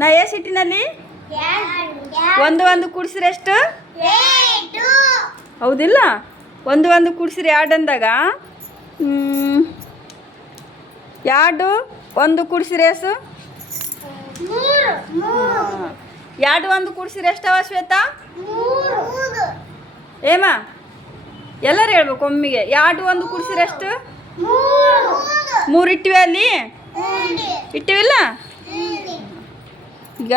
ನಾ ಎಷ್ಟು ಇಟ್ಟಿನಲ್ಲಿ ಒಂದು ಕೂಡಿಸಿದ್ರೆ ಎಷ್ಟು? ಹೌದಿಲ್ಲ? ಒಂದು ಕೂಡಿಸಿದ್ರೆ ಎರಡು ಅಂದಾಗ ಎರಡು ಒಂದು ಕೂಡಿಸಿದ್ರೆ ಎಷ್ಟು? ಎರಡು ಒಂದು ಕೂಡಿಸಿದ್ರೆ ಎಷ್ಟವ ಶ್ವೇತಾ? ಏಮ ಎಲ್ಲರೂ ಹೇಳ್ಬೇಕು ಒಮ್ಮಿಗೆ. ಎರಡು ಒಂದು ಕೂಡಿಸಿದ್ರೆ ಎಷ್ಟು? ಮೂರು ಇಟ್ಟಿವೆ ಅಲ್ಲಿ ಇಟ್ಟಿವಿಲ್ಲ? ಈಗ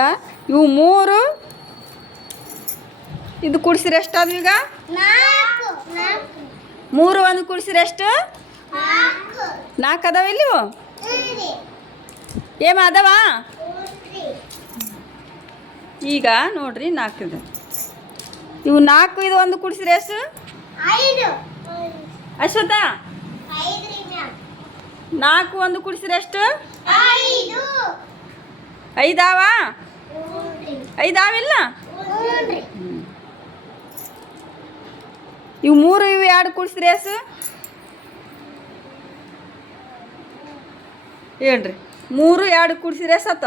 ಇವು ಮೂರು ಇದು ಕೂಡಿಸಿದ್ರೆ ಎಷ್ಟಾದ್ವು? ಈಗ ಮೂರು ಒಂದು ಕೂಡಿಸಿದ್ರೆ ಎಷ್ಟು? ನಾಲ್ಕು ಅದಾವ ಇಲ್ಲಿವು? ಏಮ ಅದಾವ? ಈಗ ನೋಡ್ರಿ ನಾಲ್ಕು ಇದೆ. ಇವು ನಾಲ್ಕು ಇದು ಒಂದು ಕೂಡಿಸಿದ್ರೆ ಎಷ್ಟು? ಅಶ್ವಥ ನಾಲ್ಕು ಒಂದು ಕೂಡಿಸಿದ್ರೆ ಎಷ್ಟು? ಐದಾವ? ಐದಾವಿಲ್ಲ? ಇವು ಮೂರು ಇವು ಎರಡು ಕೂಡಿಸಿದ್ರೆ ಎಷ್ಟು? ಹೇಳ್ರಿ. ಮೂರು ಎರಡು ಕೂಡಿಸಿದ್ರೆ ಎಷ್ಟು ಆತ?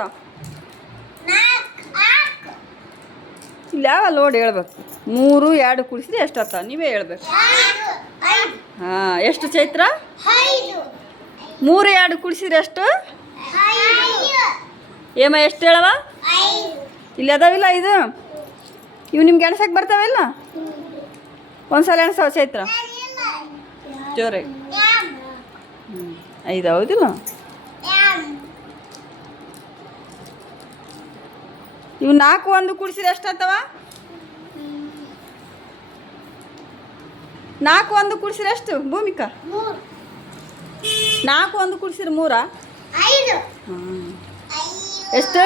ಇಲ್ಲ ಯಾವ ನೋಡಿ ಹೇಳ್ಬೇಕು. ಮೂರು ಎರಡು ಕೂಡಿಸಿದ್ರೆ ಎಷ್ಟು ಆತ ನೀವೇ ಹೇಳ್ಬೇಕು. ಹಾಂ ಎಷ್ಟು ಚೈತ್ರ? ಮೂರು ಎರಡು ಕೂಡಿಸಿದ್ರೆ ಎಷ್ಟು? ಏಮ ಎಷ್ಟು ಹೇಳವ? ಇಲ್ಲಿ ಅದಾವಿಲ್ಲ ಇದು? ಇವು ನಿಮ್ಗೆ ಎಣ್ಸಕ್ಕೆ ಬರ್ತಾವಿಲ್ಲ? ಒಂದ್ಸಲ ಎಣ್ಸವ ಚೈತ್ರ ಜೋರಾಗಿ. ಐದು ಹೌದಿಲ್ಲ? ಇವು ನಾಲ್ಕು ಒಂದು ಕೂಡಿಸಿದ್ರೆ ಎಷ್ಟು ಆಗ್ತವ? ನಾಲ್ಕು ಒಂದು ಕೂಡಿಸಿದ್ರೆ ಎಷ್ಟು ಭೂಮಿಕಾ? ನಾಲ್ಕು ಒಂದು ಕೂಡಿಸಿದ್ರೆ ಮೂರಾ? ಎಷ್ಟು?